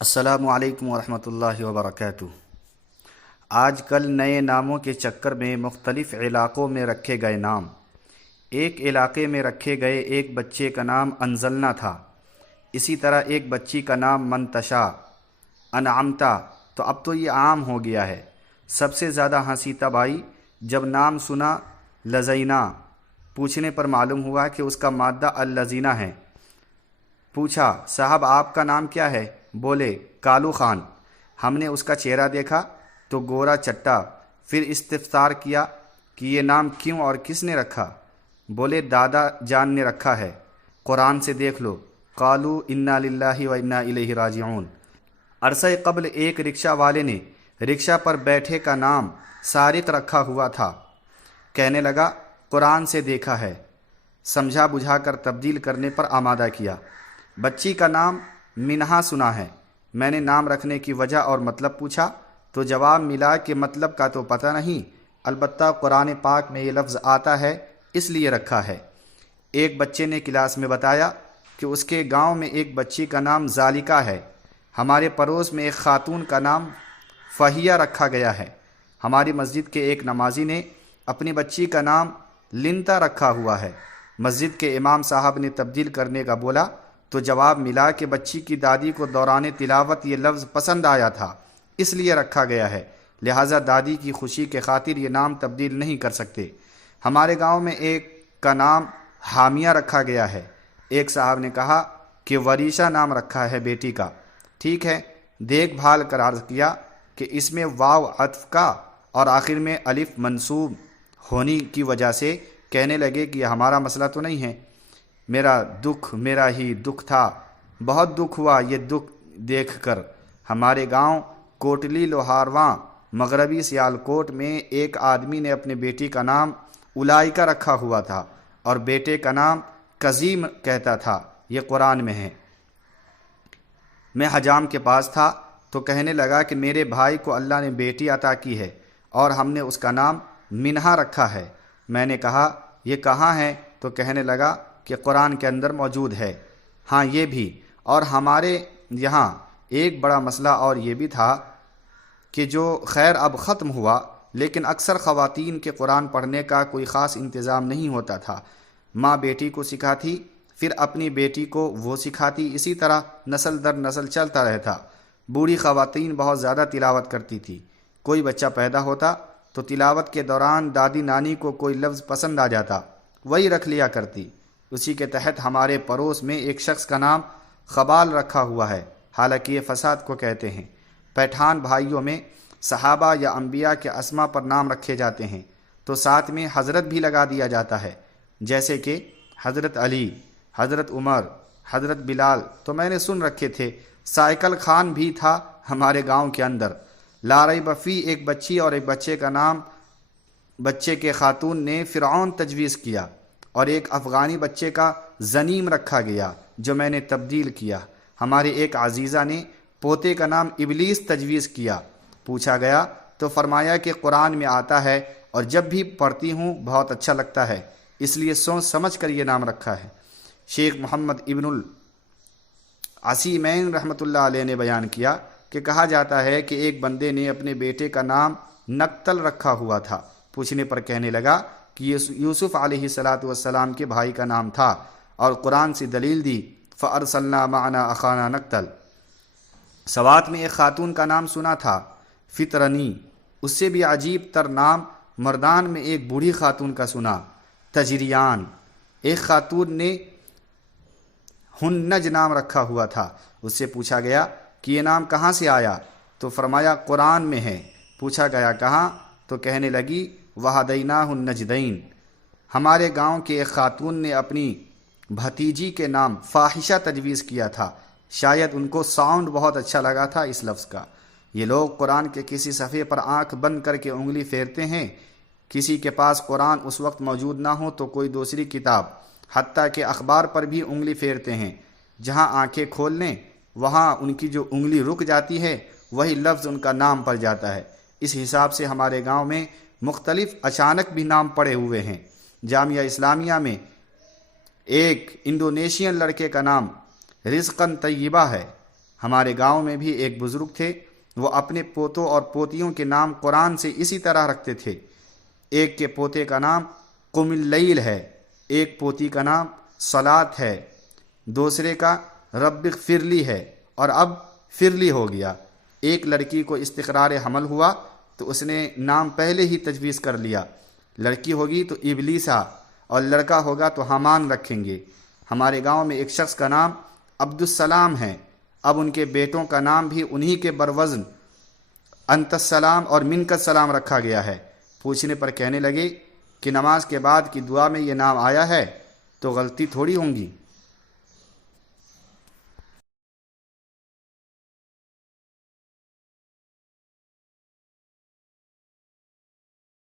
السلام علیکم ورحمۃ اللہ وبرکاتہ۔ آج کل نئے ناموں کے چکر میں مختلف علاقوں میں رکھے گئے نام، ایک علاقے میں رکھے گئے ایک بچے کا نام انزلنا تھا، اسی طرح ایک بچی کا نام منتشا، انعمتا، تو اب تو یہ عام ہو گیا ہے۔ سب سے زیادہ ہنسی تب آئی جب نام سنا لزینہ، پوچھنے پر معلوم ہوا کہ اس کا مادہ اللذینہ ہے۔ پوچھا صاحب آپ کا نام کیا ہے؟ بولے کالو خان۔ ہم نے اس کا چہرہ دیکھا تو گورا چٹا، پھر استفسار کیا کہ یہ نام کیوں اور کس نے رکھا؟ بولے دادا جان نے رکھا ہے، قرآن سے دیکھ لو، قالو انا للہ و انا الیہ راجعون۔ عرصہ قبل ایک رکشہ والے نے رکشہ پر بیٹھے کا نام سارق رکھا ہوا تھا، کہنے لگا قرآن سے دیکھا ہے، سمجھا بجھا کر تبدیل کرنے پر آمادہ کیا۔ بچی کا نام منہا سنا ہے، میں نے نام رکھنے کی وجہ اور مطلب پوچھا تو جواب ملا کہ مطلب کا تو پتہ نہیں، البتہ قرآن پاک میں یہ لفظ آتا ہے اس لیے رکھا ہے۔ ایک بچے نے کلاس میں بتایا کہ اس کے گاؤں میں ایک بچی کا نام ذالکہ ہے، ہمارے پڑوس میں ایک خاتون کا نام فہیہ رکھا گیا ہے، ہماری مسجد کے ایک نمازی نے اپنی بچی کا نام لنتا رکھا ہوا ہے۔ مسجد کے امام صاحب نے تبدیل کرنے کا بولا تو جواب ملا کہ بچی کی دادی کو دوران تلاوت یہ لفظ پسند آیا تھا اس لیے رکھا گیا ہے، لہٰذا دادی کی خوشی کے خاطر یہ نام تبدیل نہیں کر سکتے۔ ہمارے گاؤں میں ایک کا نام حامیہ رکھا گیا ہے، ایک صاحب نے کہا کہ وریشہ نام رکھا ہے بیٹی کا، ٹھیک ہے، دیکھ بھال کر عرض کیا کہ اس میں واو عطف کا اور آخر میں الف منصوب ہونے کی وجہ سے کہنے لگے کہ یہ ہمارا مسئلہ تو نہیں ہے، میرا دکھ میرا ہی دکھ تھا، بہت دکھ ہوا یہ دکھ دیکھ کر۔ ہمارے گاؤں کوٹلی لوہارواں مغربی سیالکوٹ میں ایک آدمی نے اپنے بیٹی کا نام اولائکہ رکھا ہوا تھا اور بیٹے کا نام کظیم کہتا تھا، یہ قرآن میں ہے۔ میں حجام کے پاس تھا تو کہنے لگا کہ میرے بھائی کو اللہ نے بیٹی عطا کی ہے اور ہم نے اس کا نام منہا رکھا ہے۔ میں نے کہا یہ کہاں ہے؟ تو کہنے لگا کہ قرآن کے اندر موجود ہے۔ ہاں یہ بھی، اور ہمارے یہاں ایک بڑا مسئلہ اور یہ بھی تھا کہ جو خیر اب ختم ہوا، لیکن اکثر خواتین کے قرآن پڑھنے کا کوئی خاص انتظام نہیں ہوتا تھا، ماں بیٹی کو سکھاتی پھر اپنی بیٹی کو وہ سکھاتی، اسی طرح نسل در نسل چلتا رہتا۔ بوڑھی خواتین بہت زیادہ تلاوت کرتی تھی، کوئی بچہ پیدا ہوتا تو تلاوت کے دوران دادی نانی کو کوئی لفظ پسند آ جاتا، وہی رکھ لیا کرتی۔ اسی کے تحت ہمارے پڑوس میں ایک شخص کا نام خبال رکھا ہوا ہے، حالانکہ یہ فساد کو کہتے ہیں۔ پٹھان بھائیوں میں صحابہ یا انبیاء کے اسما پر نام رکھے جاتے ہیں تو ساتھ میں حضرت بھی لگا دیا جاتا ہے، جیسے کہ حضرت علی، حضرت عمر، حضرت بلال، تو میں نے سن رکھے تھے۔ سائیکل خان بھی تھا ہمارے گاؤں کے اندر۔ لا ریب فیہ ایک بچی اور ایک بچے کا نام بچے کے خاتون نے فرعون تجویز کیا، اور ایک افغانی بچے کا زنیم رکھا گیا جو میں نے تبدیل کیا۔ ہمارے ایک عزیزہ نے پوتے کا نام ابلیس تجویز کیا، پوچھا گیا تو فرمایا کہ قرآن میں آتا ہے اور جب بھی پڑھتی ہوں بہت اچھا لگتا ہے، اس لیے سوچ سمجھ کر یہ نام رکھا ہے۔ شیخ محمد ابن العثیمین رحمۃ اللہ علیہ نے بیان کیا کہ کہا جاتا ہے کہ ایک بندے نے اپنے بیٹے کا نام نقتل رکھا ہوا تھا، پوچھنے پر کہنے لگا کہ یہ یوسف علیہ السلام کے بھائی کا نام تھا اور قرآن سے دلیل دی، فَأَرْسَلْنَا مَعَنَا أَخَانَا نَقْتَلْ۔ سوات میں ایک خاتون کا نام سنا تھا فطرنی، اس سے بھی عجیب تر نام مردان میں ایک بوڑھی خاتون کا سنا تجریان۔ ایک خاتون نے ہنج نام رکھا ہوا تھا، اس سے پوچھا گیا کہ یہ نام کہاں سے آیا؟ تو فرمایا قرآن میں ہے۔ پوچھا گیا کہاں؟ تو کہنے لگی وَهَدَيْنَاهُ النَّجْدَيْنِ۔ ہمارے گاؤں کے ایک خاتون نے اپنی بھتیجی کے نام فاحشہ تجویز کیا تھا، شاید ان کو ساؤنڈ بہت اچھا لگا تھا اس لفظ کا۔ یہ لوگ قرآن کے کسی صفحے پر آنکھ بند کر کے انگلی پھیرتے ہیں، کسی کے پاس قرآن اس وقت موجود نہ ہو تو کوئی دوسری کتاب، حتیٰ کہ اخبار پر بھی انگلی پھیرتے ہیں، جہاں آنکھیں کھول لیں وہاں ان کی جو انگلی رک جاتی ہے وہی لفظ ان کا نام پڑ جاتا ہے۔ اس حساب سے ہمارے گاؤں میں مختلف اچانک بھی نام پڑے ہوئے ہیں۔ جامعہ اسلامیہ میں ایک انڈونیشین لڑکے کا نام رزقاً طیبہ ہے، ہمارے گاؤں میں بھی ایک بزرگ تھے، وہ اپنے پوتوں اور پوتیوں کے نام قرآن سے اسی طرح رکھتے تھے۔ ایک کے پوتے کا نام قم اللیل ہے، ایک پوتی کا نام صلاۃ ہے، دوسرے کا رب اغفر لی ہے، اور اب فرلی ہو گیا۔ ایک لڑکی کو استقرار حمل ہوا تو اس نے نام پہلے ہی تجویز کر لیا، لڑکی ہوگی تو ابلیسا اور لڑکا ہوگا تو حامان رکھیں گے۔ ہمارے گاؤں میں ایک شخص کا نام عبد السلام ہے، اب ان کے بیٹوں کا نام بھی انہی کے بروزن انت السلام اور منک السلام رکھا گیا ہے۔ پوچھنے پر کہنے لگے کہ نماز کے بعد کی دعا میں یہ نام آیا ہے تو غلطی تھوڑی ہوں گی۔